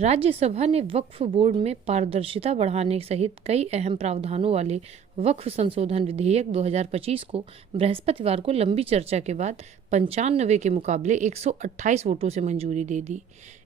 राज्यसभा ने वक्फ बोर्ड में पारदर्शिता बढ़ाने सहित कई अहम प्रावधानों वाले वक्फ संशोधन विधेयक 2025 को बृहस्पतिवार को लंबी चर्चा के बाद 95 के मुकाबले 128 वोटों से मंजूरी दे दी।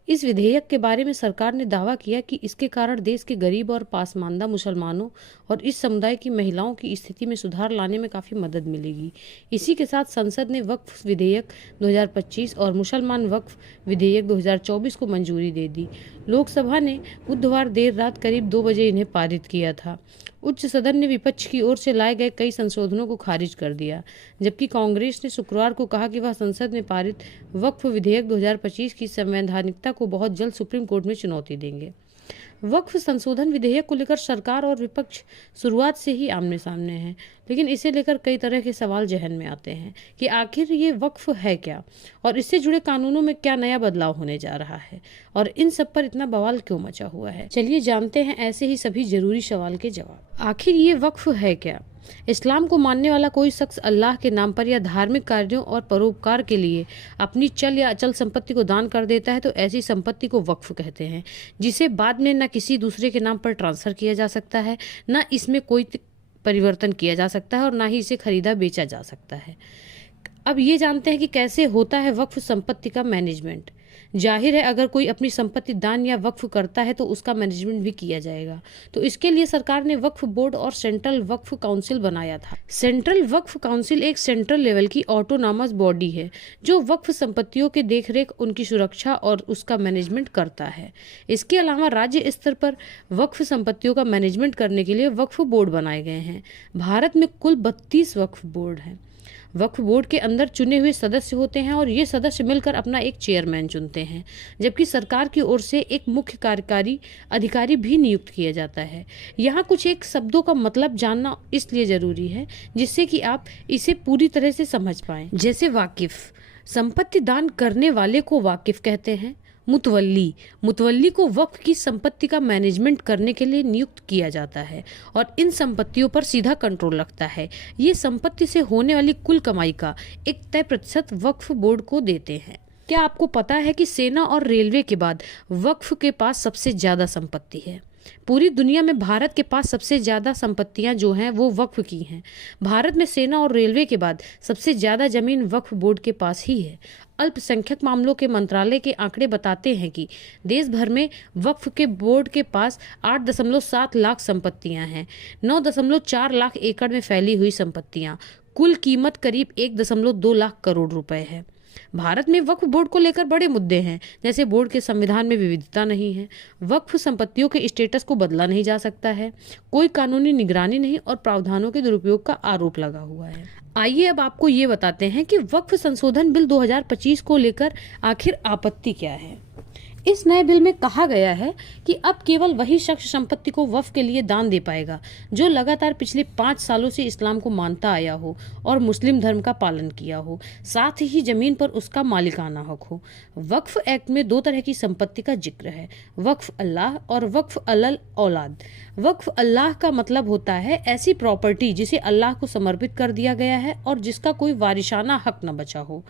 इस विधेयक के बारे में सरकार ने दावा किया कि इसके कारण देश के गरीब और पासमानदा मुसलमानों और इस समुदाय की महिलाओं की स्थिति में सुधार लाने में काफ़ी मदद मिलेगी। इसी के साथ संसद ने वक्फ विधेयक 2025 और मुसलमान वक्फ विधेयक 2024 को मंजूरी दे दी। लोकसभा ने बुधवार देर रात करीब 2 बजे इन्हें पारित किया था। उच्च सदन ने विपक्ष की ओर से लाए गए कई संशोधनों को खारिज कर दिया, जबकि कांग्रेस ने शुक्रवार को कहा कि वह संसद में पारित वक्फ विधेयक 2025 की संवैधानिकता को बहुत जल्द सुप्रीम कोर्ट में चुनौती देंगे। वक्फ संशोधन विधेयक को लेकर सरकार और विपक्ष शुरुआत से ही आमने सामने हैं, लेकिन इसे लेकर कई तरह के सवाल जहन में आते हैं कि आखिर ये वक्फ है क्या और इससे जुड़े कानूनों में क्या नया बदलाव होने जा रहा है और इन सब पर इतना बवाल क्यों मचा हुआ है। चलिए जानते हैं ऐसे ही सभी जरूरी सवाल के जवाब। आखिर ये वक्फ है क्या? इस्लाम को मानने वाला कोई शख्स अल्लाह के नाम पर या धार्मिक कार्यों और परोपकार के लिए अपनी चल या अचल संपत्ति को दान कर देता है तो ऐसी संपत्ति को वक्फ कहते हैं, जिसे बाद में न किसी दूसरे के नाम पर ट्रांसफर किया जा सकता है, न इसमें कोई परिवर्तन किया जा सकता है और ना ही इसे खरीदा बेचा जा सकता है। अब ये जानते हैं कि कैसे होता है वक्फ संपत्ति का मैनेजमेंट। जाहिर है अगर कोई अपनी संपत्ति दान या वक्फ करता है तो उसका मैनेजमेंट भी किया जाएगा, तो इसके लिए सरकार ने वक्फ बोर्ड और सेंट्रल वक्फ काउंसिल बनाया था। सेंट्रल वक्फ काउंसिल एक सेंट्रल लेवल की ऑटोनॉमस बॉडी है जो वक्फ संपत्तियों के देखरेख, उनकी सुरक्षा और उसका मैनेजमेंट करता है। इसके अलावा राज्य स्तर पर वक्फ संपत्तियों का मैनेजमेंट करने के लिए वक्फ बोर्ड बनाए गए हैं। भारत में कुल 32 वक्फ बोर्ड हैं। वक्फ बोर्ड के अंदर चुने हुए सदस्य होते हैं और ये सदस्य मिलकर अपना एक चेयरमैन चुनते हैं, जबकि सरकार की ओर से एक मुख्य कार्यकारी अधिकारी भी नियुक्त किया जाता है। यहाँ कुछ एक शब्दों का मतलब जानना इसलिए जरूरी है जिससे कि आप इसे पूरी तरह से समझ पाएं। जैसे वाकिफ, संपत्ति दान करने वाले को वाकिफ कहते हैं। मुतवल्ली को वक्फ की संपत्ति का मैनेजमेंट करने के लिए नियुक्त किया जाता है और इन संपत्तियों पर सीधा कंट्रोल रखता है। ये संपत्ति से होने वाली कुल कमाई का एक तय प्रतिशत वक्फ बोर्ड को देते हैं। क्या आपको पता है कि सेना और रेलवे के बाद वक्फ के पास सबसे ज्यादा संपत्ति है? पूरी दुनिया में भारत के पास सबसे ज्यादा संपत्तियां जो हैं वो वक्फ की हैं। भारत में सेना और रेलवे के बाद सबसे ज्यादा जमीन वक्फ बोर्ड के पास ही है। अल्पसंख्यक मामलों के मंत्रालय के आंकड़े बताते हैं कि देश भर में वक्फ के बोर्ड के पास 8.7 लाख संपत्तियां हैं। 9.4 लाख एकड़ में फैली हुई संपत्तियां, कुल कीमत करीब 1.2 लाख करोड़ रुपए है। भारत में वक्फ बोर्ड को लेकर बड़े मुद्दे हैं, जैसे बोर्ड के संविधान में विविधता नहीं है, वक्फ संपत्तियों के स्टेटस को बदला नहीं जा सकता है, कोई कानूनी निगरानी नहीं और प्रावधानों के दुरुपयोग का आरोप लगा हुआ है। आइए अब आपको ये बताते हैं कि वक्फ संशोधन बिल 2025 को लेकर आखिर आपत्ति क्या है। इस नए बिल में कहा गया है कि अब केवल वही शख्स संपत्ति को वक्फ के लिए दान दे पाएगा जो लगातार पिछले 5 सालों से इस्लाम को मानता आया हो और मुस्लिम धर्म का पालन किया हो, साथ ही जमीन पर उसका मालिकाना हक हो। वक्फ एक्ट में 2 तरह की संपत्ति का जिक्र है, वक्फ अल्लाह और वक्फ अलल औलाद। वक्फ अल्लाह का मतलब होता है ऐसी प्रॉपर्टी जिसे अल्लाह को समर्पित कर दिया गया है और जिसका कोई वारिसाना हक न बचा हो,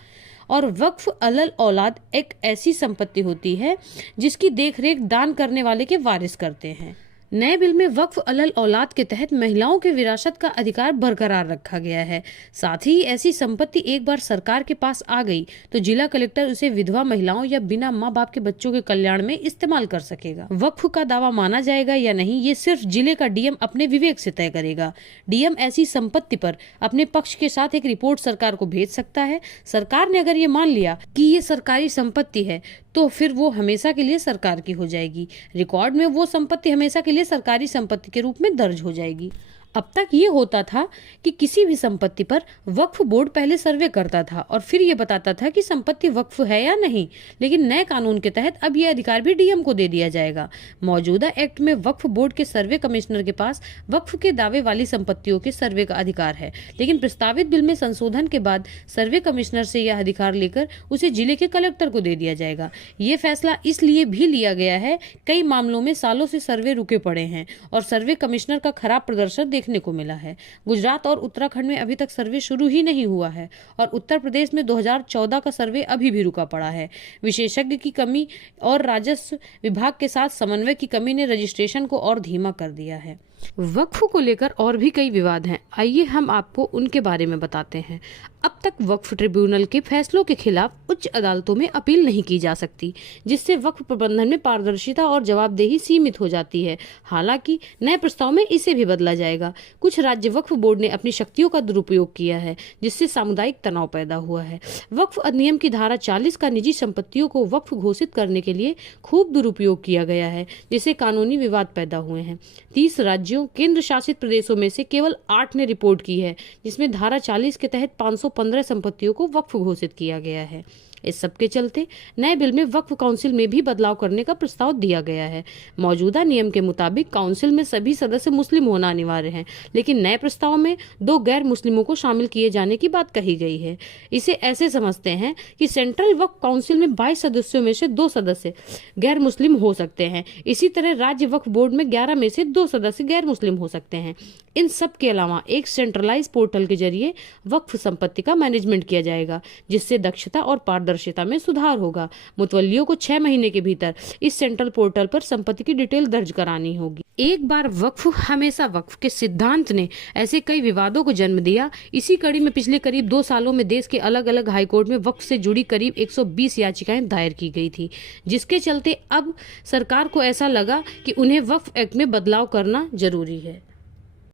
और वक्फ अलल औलाद एक ऐसी संपत्ति होती है जिसकी देखरेख दान करने वाले के वारिस करते हैं। नए बिल में वक्फ अलल औलाद के तहत महिलाओं के विरासत का अधिकार बरकरार रखा गया है। साथ ही ऐसी संपत्ति एक बार सरकार के पास आ गई तो जिला कलेक्टर उसे विधवा महिलाओं या बिना माँ बाप के बच्चों के कल्याण में इस्तेमाल कर सकेगा। वक्फ का दावा माना जाएगा या नहीं ये सिर्फ जिले का डीएम अपने विवेक से तय करेगा। डीएम ऐसी संपत्ति पर अपने पक्ष के साथ एक रिपोर्ट सरकार को भेज सकता है। सरकार ने अगर ये मान लिया कि ये सरकारी संपत्ति है तो फिर वो हमेशा के लिए सरकार की हो जाएगी। रिकॉर्ड में वो संपत्ति हमेशा के लिए सरकारी संपत्ति के रूप में दर्ज हो जाएगी। अब तक ये होता था कि किसी भी संपत्ति पर वक्फ बोर्ड पहले सर्वे करता था और फिर ये बताता था कि संपत्ति वक्फ है या नहीं, लेकिन नए कानून के तहत अब ये अधिकार भी डीएम को दे दिया जाएगा। मौजूदा एक्ट में वक्फ बोर्ड के सर्वे कमिश्नर के पास वक्फ के दावे वाली संपत्तियों के सर्वे का अधिकार है, लेकिन प्रस्तावित बिल में संशोधन के बाद सर्वे कमिश्नर से यह अधिकार लेकर उसे जिले के कलेक्टर को दे दिया जाएगा। ये फैसला इसलिए भी लिया गया है, कई मामलों में सालों से सर्वे रुके पड़े हैं और सर्वे कमिश्नर का खराब प्रदर्शन देखने को मिला है। गुजरात और उत्तराखंड में अभी तक सर्वे शुरू ही नहीं हुआ है और उत्तर प्रदेश में 2014 का सर्वे अभी भी रुका पड़ा है। विशेषज्ञ की कमी और राजस्व विभाग के साथ समन्वय की कमी ने रजिस्ट्रेशन को और धीमा कर दिया है। वक्फ को लेकर और भी कई विवाद हैं, आइए हम आपको उनके बारे में बताते हैं। अब तक वक्फ ट्रिब्यूनल के फैसलों के खिलाफ उच्च अदालतों में अपील नहीं की जा सकती, जिससे वक्फ प्रबंधन में पारदर्शिता और जवाबदेही सीमित हो जाती है। हालांकि नए प्रस्ताव में इसे भी बदला जाएगा। कुछ राज्य वक्फ बोर्ड ने अपनी शक्तियों का दुरुपयोग किया है, जिससे सामुदायिक तनाव पैदा हुआ है। वक्फ अधिनियम की धारा 40 का निजी संपत्तियों को वक्फ घोषित करने के लिए खूब दुरुपयोग किया गया है, जिससे कानूनी विवाद पैदा हुए हैं। 30 राज्यों केंद्र शासित प्रदेशों में से केवल 8 ने रिपोर्ट की है, जिसमें धारा 40 के तहत 515 संपत्तियों को वक्फ घोषित किया गया है। इस सब के चलते नए बिल में वक्फ काउंसिल में भी बदलाव करने का प्रस्ताव दिया गया है। मौजूदा नियम के मुताबिक काउंसिल में सभी सदस्य मुस्लिम होना अनिवार्य है, लेकिन नए प्रस्ताव में 2 गैर मुस्लिमों को शामिल किए जाने की बात कही गई है। इसे ऐसे समझते हैं कि सेंट्रल वक्फ काउंसिल में 22 सदस्यों में से 2 सदस्य गैर मुस्लिम हो सकते हैं। इसी तरह राज्य वक्फ बोर्ड में 11 में से 2 सदस्य गैर मुस्लिम हो सकते हैं। इन सब के अलावा एक सेंट्रलाइज पोर्टल के जरिए वक्फ संपत्ति का मैनेजमेंट किया जाएगा, जिससे दक्षता और पारदर्शिता में सुधार होगा। मुतवल्लियों को 6 महीने के भीतर इस सेंट्रल पोर्टल पर संपत्ति की डिटेल दर्ज करानी होगी। एक बार वक्फ हमेशा वक्फ के सिद्धांत ने ऐसे कई विवादों को जन्म दिया। इसी कड़ी में पिछले करीब 2 सालों में देश के अलग अलग हाईकोर्ट में वक्फ से जुड़ी करीब 120 याचिकाएं दायर की गई थी, जिसके चलते अब सरकार को ऐसा लगा कि उन्हें वक्फ एक्ट में बदलाव करना जरूरी है।